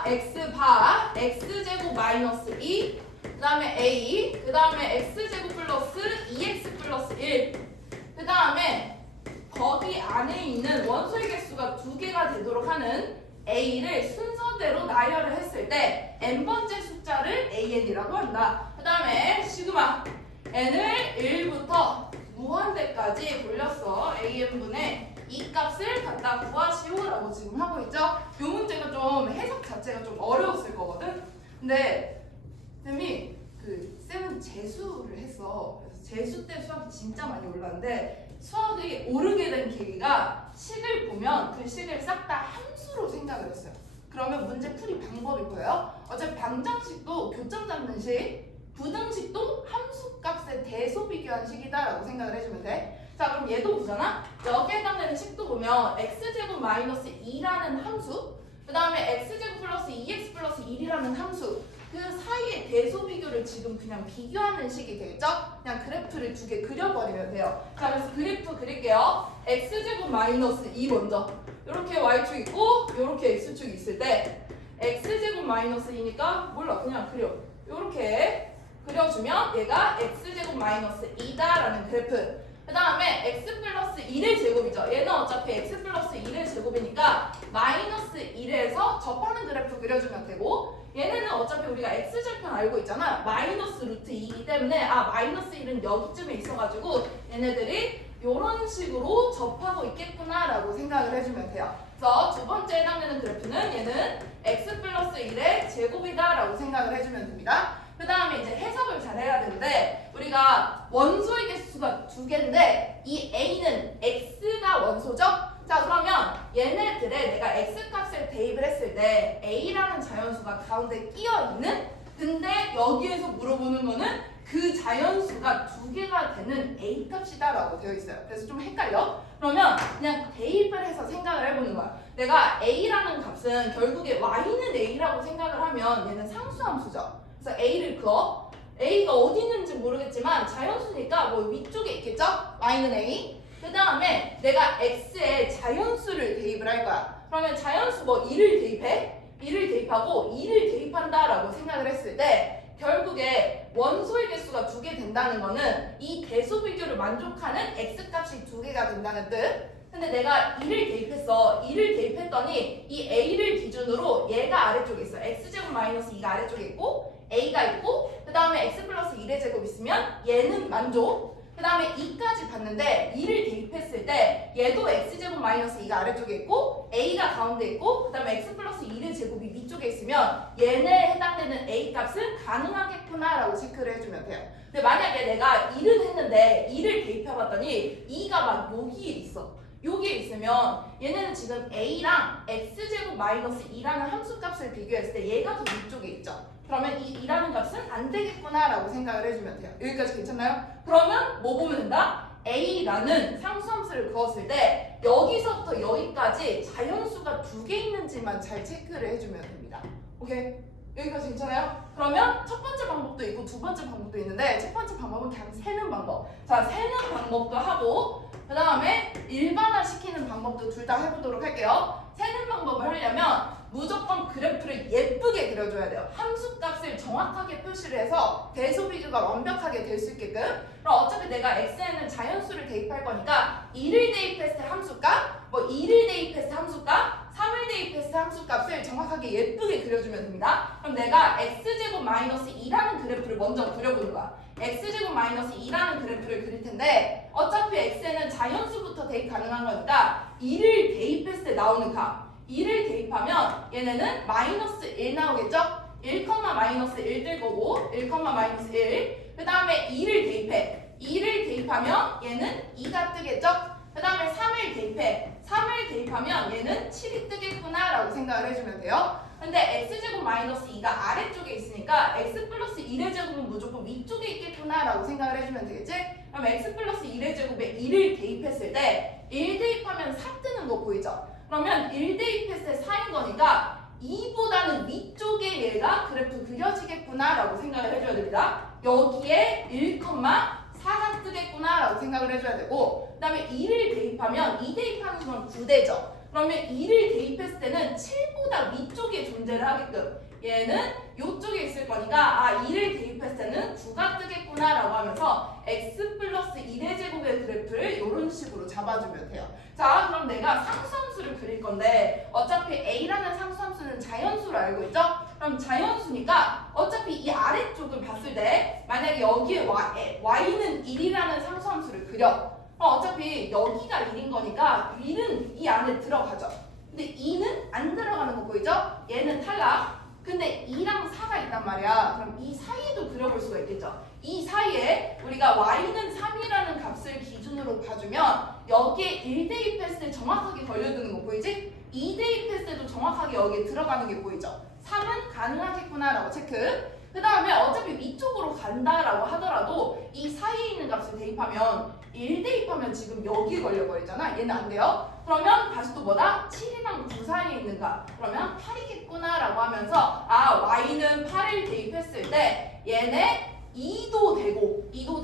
얘가 x바 x제곱 마이너스 2 그 다음에 a 그 다음에 x제곱 플러스 2x 플러스 1 그 다음에 거기 안에 있는 원소의 개수가 2개가 되도록 하는 a를 순서대로 나열을 했을 때 n번째 숫자를 an이라고 한다. 그 다음에 시그마 n을 1부터 무한대까지 돌렸어. an분의 이 값을 갖다 구하시오라고 지금 하고 있죠. 이 문제가 좀 해석 자체가 좀 어려웠을 거거든. 근데 쌤이 쌤은 재수를 했어. 그래서 재수 때 수학이 진짜 많이 올랐는데 수학이 오르게 된 계기가 식을 보면 그 식을 싹 다 함수로 생각을 했어요. 그러면 문제 풀이 방법이 뭐예요? 어차피 방정식도 교점 잡는 식, 부등식도 함수 값의 대소 비교한 식이다라고 생각을 해주면 돼. 자, 그럼 얘도 보잖아. 여기에 해당되는 식도 보면 x제곱 마이너스 2라는 함수, 그 다음에 x제곱 플러스 2x 플러스 1이라는 함수, 그 사이의 대소 비교를 지금 그냥 비교하는 식이 되겠죠? 그냥 그래프를 2개 그려버리면 돼요. 자, 그래서 그래프 그릴게요. x제곱 마이너스 2 먼저. 이렇게 y축 있고 이렇게 x축 있을 때 x제곱 마이너스 2니까 몰라 그냥 그려. 이렇게 그려주면 얘가 x제곱 마이너스 2다라는 그래프. 그 다음에 x 플러스 1의 제곱이죠. 얘는 어차피 x 플러스 1의 제곱이니까 마이너스 1에서 접하는 그래프 그려주면 되고, 얘네는 어차피 우리가 x절편 알고 있잖아. 마이너스 루트 2이기 때문에 마이너스 1은 여기쯤에 있어가지고 얘네들이 이런 식으로 접하고 있겠구나 라고 생각을 해주면 돼요. 그래서 두 번째 해당되는 그래프는 얘는 x 플러스 1의 제곱이다 라고 생각을 해주면 됩니다. 그 다음에 이제 해석을 잘 해야 되는데, 우리가 원소의 개수가 2개인데 이 a는 x가 원소죠? 자, 그러면 얘네들의 내가 x 값을 대입을 했을 때 a라는 자연수가 가운데 끼어 있는, 근데 여기에서 물어보는 거는 그 자연수가 2개가 되는 a 값이다 라고 되어 있어요. 그래서 좀 헷갈려. 그러면 그냥 대입을 해서 생각을 해보는 거야. 내가 a라는 값은 결국에 y는 a라고 생각을 하면 얘는 상수함수죠. 그래서 a를 그어. a가 어디 있는지 모르겠지만 자연수니까 뭐 위쪽에 있겠죠? y는 a. 그 다음에 내가 x에 자연수를 대입을 할 거야. 그러면 자연수 뭐 2를 대입해? 2를 대입하고 2를 대입한다라고 생각을 했을 때 결국에 원소의 개수가 2개 된다는 거는 이 대소 비교를 만족하는 x값이 2개가 된다는 뜻. 근데 내가 2를 대입했어. 2를 대입했더니 이 a를 기준으로 얘가 아래쪽에 있어. x제곱 마이너스 2가 아래쪽에 있고 a가 있고, 그 다음에 x 플러스 1의 제곱 있으면 얘는 만족. 그 다음에 2까지 봤는데 2를 대입했을 때 얘도 x제곱 마이너스 2가 아래쪽에 있고 a가 가운데 있고, 그 다음에 x 플러스 1의 제곱이 위쪽에 있으면 얘네에 해당되는 a 값은 가능하겠구나 라고 체크를 해주면 돼요. 근데 만약에 내가 1은 했는데 2를 대입해봤더니 2가 막 여기에 있어. 여기에 있으면 얘네는 지금 a랑 x제곱 마이너스 2라는 함수값을 비교했을 때 얘가 더 위쪽에 있죠. 그러면 이 2라는 값은 안 되겠구나 라고 생각을 해주면 돼요. 여기까지 괜찮나요? 그러면 뭐 보면 된다? a라는 상수함수를 그었을 때 여기서부터 여기까지 자연수가 2개 있는지만 잘 체크를 해주면 됩니다. 오케이? 여기까지 괜찮아요? 그러면 첫 번째 방법도 있고 두 번째 방법도 있는데, 첫 번째 방법은 그냥 세는 방법. 자, 세는 방법도 하고 그 다음에 일반화 시키는 방법도 둘 다 해보도록 할게요. 세는 방법을 하려면 무조건 그래프를 예쁘게 그려줘야 돼요. 함수값을 정확하게 표시를 해서 대소 비교가 완벽하게 될 수 있게끔. 그럼 어차피 내가 x에는 자연수를 대입할 거니까 2를 대입했을 때 함수값, 뭐 2를 대입했을 때 함수값, 3을 대입했을 때 함수값을 정확하게 예쁘게 그려주면 됩니다. 그럼 내가 x제곱 마이너스 2라는 그래프를 먼저 그려보는 거야. x제곱 마이너스 2라는 그래프를 그릴 텐데 어차피 x에는 자연수부터 대입 가능한 거니까 2를 대입했을 때 나오는 값, 2를 대입하면 얘네는 마이너스 1 나오겠죠? 1, 마이너스 1 뜰 거고 1, 마이너스 1. 그 다음에 2를 대입해. 2를 대입하면 얘는 2가 뜨겠죠? 그 다음에 3을 대입해. 3을 대입하면 얘는 7이 뜨겠구나 라고 생각을 해주면 돼요. 근데 x제곱 마이너스 2가 아래쪽에 있으니까 x 플러스 1의 제곱은 무조건 위쪽에 있겠구나 라고 생각을 해주면 되겠지? 그럼 x 플러스 1의 제곱에 2를 대입했을 때 1 대입하면 4 뜨는 거 보이죠? 그러면 1 대입했을 때 4인 거니까 2보다는 위쪽에 얘가 그래프 그려지겠구나 라고 생각을 해줘야 됩니다. 여기에 1,4가 뜨겠구나 라고 생각을 해줘야 되고, 그 다음에 2를 대입하면 2 대입하는 순간 9대죠. 그러면 2를 대입했을 때는 7보다 위쪽에 존재를 하게끔 얘는 이쪽에 있을 거니까 2를 대입했을 때는 9가 뜨겠구나 라고 하면서 x 플러스 1의 제곱의 그래프를 이런 식으로 잡아주면 돼요. 자, 그럼 내가 상수함수를 그릴 건데 어차피 a라는 상수함수는 자연수로 알고 있죠? 그럼 자연수니까 어차피 이 아래쪽을 봤을 때 만약에 여기에 y는 1이라는 상수함수를 그려. 어차피 여기가 1인 거니까 1은 이 안에 들어가죠. 근데 2는 안 들어가는 거 보이죠? 얘는 탈락. 근데 2랑 4가 있단 말이야. 그럼 이 사이에도 그려볼 수가 있겠죠. 이 사이에 우리가 y는 3이라는 값을 기준으로 봐주면 여기에 1 대입했을 때 정확하게 걸려드는 거 보이지? 2 대입했을 때도 정확하게 여기에 들어가는 게 보이죠. 3은 가능하겠구나 라고 체크. 그 다음에 어차피 위쪽으로 간다라고 하더라도 이 사이에 있는 값을 대입하면 1 대입하면 지금 여기에 걸려버리잖아. 얘는 안 돼요. 그러면 다시 또 뭐다? 7이랑 9 사이에 있는 값. 그러면 8이겠구나 라고 하면서 y는 8을 대입했을 때 얘네 2도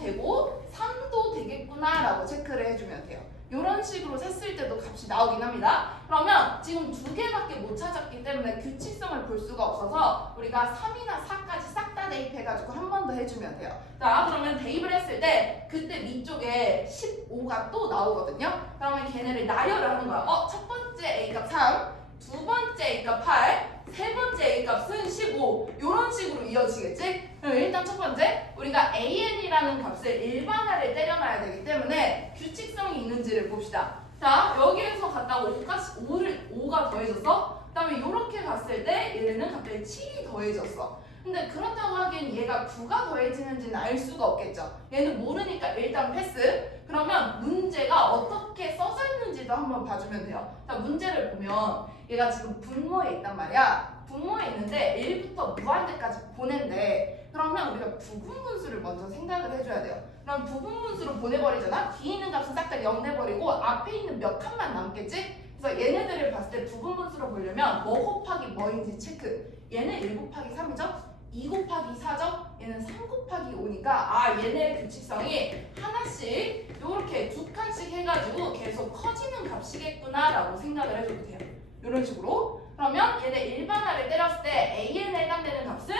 되고 3도 되겠구나 라고 체크를 해주면 돼요. 이런 식으로 셌을 때도 값이 나오긴 합니다. 그러면 지금 2개밖에 못 찾았기 때문에 규칙성을 볼 수가 없어서 우리가 3이나 4까지 싹 다 대입해가지고 한 번 더 해주면 돼요. 자, 그러면 대입을 했을 때 그때 위쪽에 15가 또 나오거든요. 그러면 걔네를 나열을 하는 거야. 첫 번째 A값 3, 두 번째 A값 8, 세 번째 A값은 15 이런 식으로 이어지겠지? 그럼 일단 첫 번째 우리가 AN이라는 값을 일반화를 때려놔야 되기 때문에 규칙성이 있는지를 봅시다. 자, 여기에서 갔다가 5가 더해졌어. 그 다음에 이렇게 갔을 때 얘는 갑자기 7이 더해졌어. 근데 그렇다고 하기엔 얘가 9가 더해지는지는 알 수가 없겠죠. 얘는 모르니까 일단 패스. 그러면 문제가 어떻게 써져 있는지도 한번 봐주면 돼요. 자, 문제를 보면 얘가 지금 분모에 있단 말이야. 분모에 있는데 1부터 무한대까지 보낸대. 그러면 우리가 부분분수를 먼저 생각을 해줘야 돼요. 그럼 부분분수로 보내버리잖아. 뒤에 있는 값은 싹 다 0 내버리고 앞에 있는 몇 칸만 남겠지? 그래서 얘네들을 봤을 때 부분분수로 보려면 뭐 곱하기 뭐인지 체크. 얘는 1 곱하기 3이죠? 2 곱하기 4죠? 얘는 3 곱하기 5니까 얘네 규칙성이 하나씩 이렇게 두 칸씩 해가지고 계속 커지는 값이겠구나 라고 생각을 해줘도 돼요. 이런 식으로. 그러면 얘네 일반화를 때렸을 때 AN에 해당되는 값은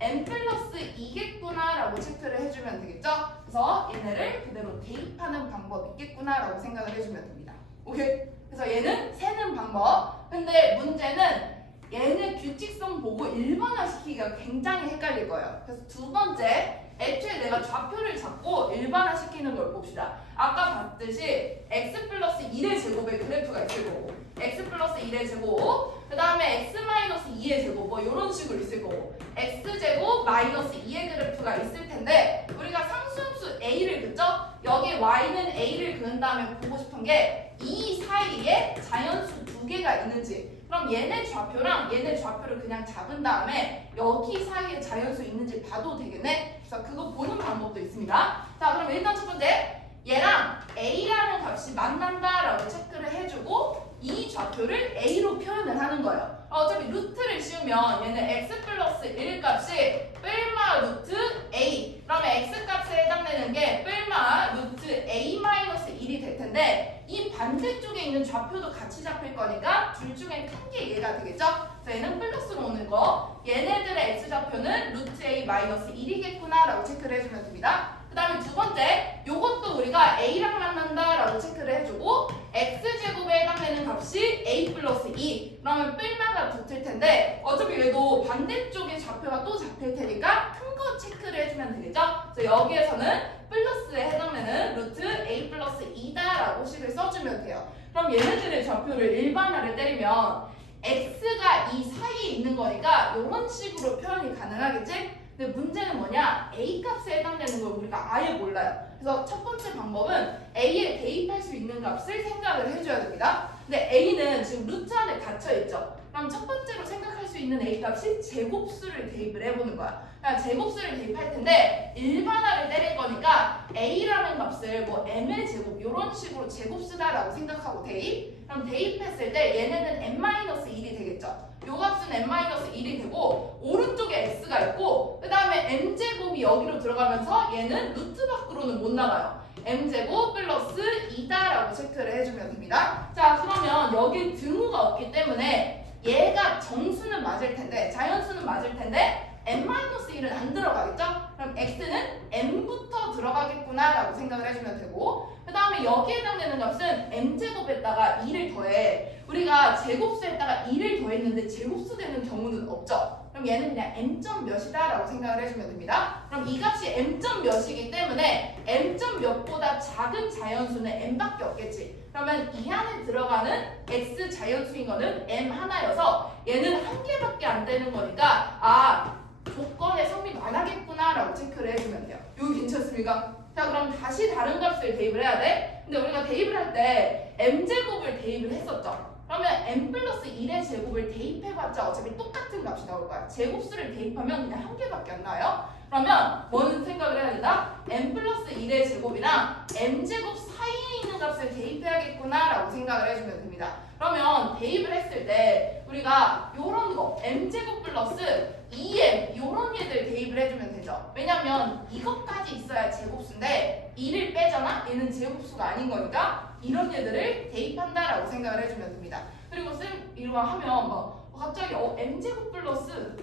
n 플러스 2겠구나 라고 체크를 해주면 되겠죠? 그래서 얘네를 그대로 대입하는 방법이 있겠구나 라고 생각을 해주면 됩니다. 오케이? 그래서 얘는 세는 방법. 근데 문제는 얘는 규칙성 보고 일반화시키기가 굉장히 헷갈릴 거예요. 그래서 두 번째, 애초에 내가 좌표를 잡고 일반화시키는 걸 봅시다. 아까 봤듯이 x 플러스 1의 제곱의 그래프가 있을 거고 x 플러스 1의 제곱, 그 다음에 x 마이너스 2의 제곱 뭐 이런 식으로 있을 거고 x제곱 마이너스 2의 그래프가 있을 텐데 우리가 상수함수 a를 긋죠? 여기 y는 a를 그은 다음에 보고 싶은 게 이 사이에 자연수 두 개가 있는지. 그럼 얘네 좌표랑 얘네 좌표를 그냥 잡은 다음에 여기 사이에 자연수 있는지 봐도 되겠네? 그래서 그거 보는 방법도 있습니다. 자, 그럼 일단 첫 번째 얘랑 A라는 값이 만난다라고 체크를 해주고 이 좌표를 A로 표현을 하는 거예요. 어차피 루트를 씌우면 얘는 x 플러스 1 값이 뺄마 루트 A. 그러면 x 값에 해당되는 게 뺄마 루트 A 마이너스 1이 될 텐데 이 반대쪽에 있는 좌표도 같이 잡힐 거니까 둘 중에 큰 게 얘가 되겠죠? 그래서 얘는 플러스로 오는 거. 얘네들의 x 좌표는 루트 A 마이너스 1이겠구나 라고 체크를 해주면 됩니다. 그 다음에 두 번째, 요것도 우리가 A랑 만난다라고 체크를 해주고 X제곱에 해당되는 값이 A 플러스 2 그러면 뺄마가 붙을 텐데 어차피 얘도 반대쪽에 좌표가 또 잡힐 테니까 큰 거 체크를 해주면 되겠죠? 그래서 여기에서는 플러스에 해당되는 루트 A 플러스 2다라고 식을 써주면 돼요. 그럼 얘네들의 좌표를 일반화를 때리면 X가 이 사이에 있는 거니까 이런 식으로 표현이 가능하겠지? 근데 문제는 뭐냐? A 값에 해당되는 걸 우리가 아예 몰라요. 그래서 첫 번째 방법은 A에 대입할 수 있는 값을 생각을 해줘야 됩니다. 근데 A는 지금 루트 안에 갇혀있죠. 그럼 첫 번째로 생각할 수 있는 A 값이 제곱수를 대입을 해보는 거야. 그러니까 제곱수를 대입할 텐데 일반화를 때릴 거니까 A라는 값을 뭐 M의 제곱 이런 식으로 제곱수다라고 생각하고 대입. 그럼 대입했을 때 얘네는 n-1이 되겠죠. 요 값은 n-1이 되고 오른쪽에 x가 있고 그 다음에 m제곱이 여기로 들어가면서 얘는 루트 밖으로는 못 나가요. m제곱 플러스 2다라고 체크를 해주면 됩니다. 자, 그러면 여기 등호가 없기 때문에 얘가 정수는 맞을 텐데, 자연수는 맞을 텐데 n-1은 안 들어가겠죠? 그럼 x는 m부터 들어가겠구나 라고 생각을 해주면 되고, 그 다음에 여기에 해당되는 값은 m제곱에다가 2를 더해. 우리가 제곱수에다가 2를 더했는데 제곱수 되는 경우는 없죠? 그럼 얘는 그냥 m점 몇이다 라고 생각을 해주면 됩니다. 그럼 이 값이 m점 몇이기 때문에 m점 몇보다 작은 자연수는 m밖에 없겠지. 그러면 이 안에 들어가는 x 자연수인 거는 m 하나여서 얘는 한 개밖에 안 되는 거니까 조건에 성립 안 하겠구나 라고 체크를 해주면 돼요. 이거 괜찮습니까? 자, 그럼 다시 다른 값을 대입을 해야 돼. 근데 우리가 대입을 할 때 m제곱을 대입을 했었죠. 그러면 m 플러스 1의 제곱을 대입해봤자 어차피 똑같은 값이 나올 거야. 제곱수를 대입하면 그냥 한 개밖에 안 나와요. 그러면 뭐는 생각을 해야 된다? m 플러스 1의 제곱이랑 m제곱 사이에 있는 값을 대입해야겠구나 라고 생각을 해주면 됩니다. 그러면 대입을 했을 때 우리가 요런 거 m제곱 플러스 2m 요런 얘들 대입을 해주면 되죠. 왜냐면 이것까지 있어야 제곱수인데 2를 빼잖아? 얘는 제곱수가 아닌 거니까 이런 얘들을 대입한다라고 생각을 해주면 됩니다. 그리고 쌤 이거 하면 막 갑자기 m제곱 플러스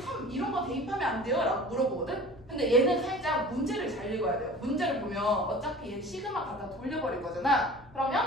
3 이런 거 대입하면 안 돼요? 라고 물어보거든? 근데 얘는 살짝 문제를 잘 읽어야 돼요. 문제를 보면 어차피 얘 시그마 갖다 돌려버릴 거잖아. 그러면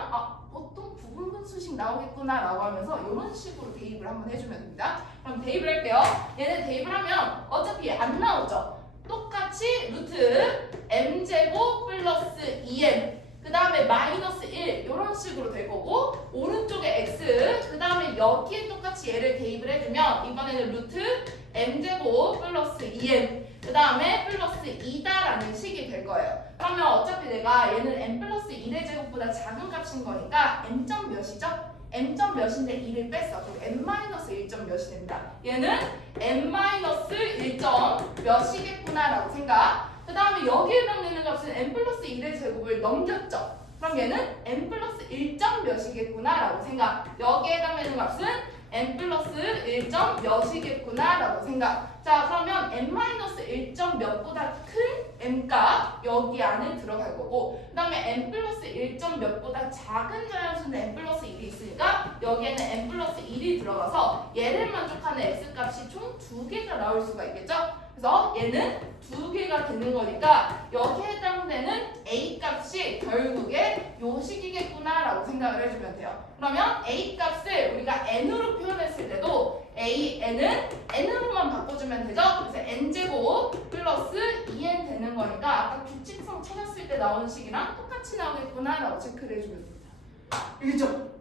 보통 부분분수식 나오겠구나 라고 하면서 이런 식으로 대입을 한번 해주면 됩니다. 그럼 대입을 할게요. 얘네 대입을 하면 어차피 안 나오죠. 똑같이 루트 m제곱 플러스 2m 그 다음에 마이너스 1 이런 식으로 될 거고, 오른쪽에 x 그 다음에 여기에 똑같이 얘를 대입을 해주면 이번에는 루트 m제곱 플러스 2m 그 다음에 플러스 2다라는 식이 될 거예요. 그러면 어차피 내가 얘는 m 플러스 1의 제곱보다 작은 값인 거니까 m점 몇이죠? m점 몇인데 2를 뺐어. 그럼 m-1점 몇이 됩니다. 얘는 m-1점 몇이겠구나 라고 생각. 그 다음에 여기에 해당되는 값은 m 플러스 1의 제곱을 넘겼죠. 그럼 얘는 m 플러스 1점 몇이겠구나 라고 생각. 여기에 해당되는 값은 m 플러스 1점 몇이겠구나 라고 생각. 자, 그러면 m-1점 몇보다 큰 m값 여기 안에 들어갈 거고, 그 다음에 m 플러스 1점 몇보다 작은 자연수는 m 플러스 1이 있으니까 여기에는 m 플러스 1이 들어가서 얘를 만족하는 x값이 총 2개가 나올 수가 있겠죠? 그래서 얘는 2개가 되는 거니까 여기에 해당되는 a값이 결국에 요 식이겠구나 라고 생각을 해주면 돼요. 그러면 a값을 우리가 n으로 표현했을 때도 n은 n으로만 바꿔주면 되죠? 그래서 n제곱 플러스 2n 되는 거니까 아까 규칙성 찾았을 때 나오는 식이랑 똑같이 나오겠구나 라고 체크를 해주면 됩니다. 알겠죠?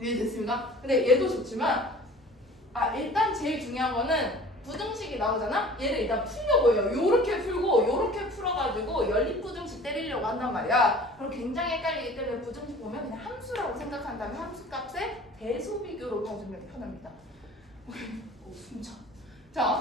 이해됐습니까? 근데 얘도 좋지만 일단 제일 중요한 거는 부등식이 나오잖아? 얘를 일단 풀려고 해요. 요렇게 풀고 요렇게 풀어가지고 연립부등식 때리려고 한단 말이야. 그럼 굉장히 헷갈리기 때문에 부등식 보면 그냥 함수라고 생각한 다음에 함수 값에 대소비교로 봐주면 편합니다. 숨차. 자,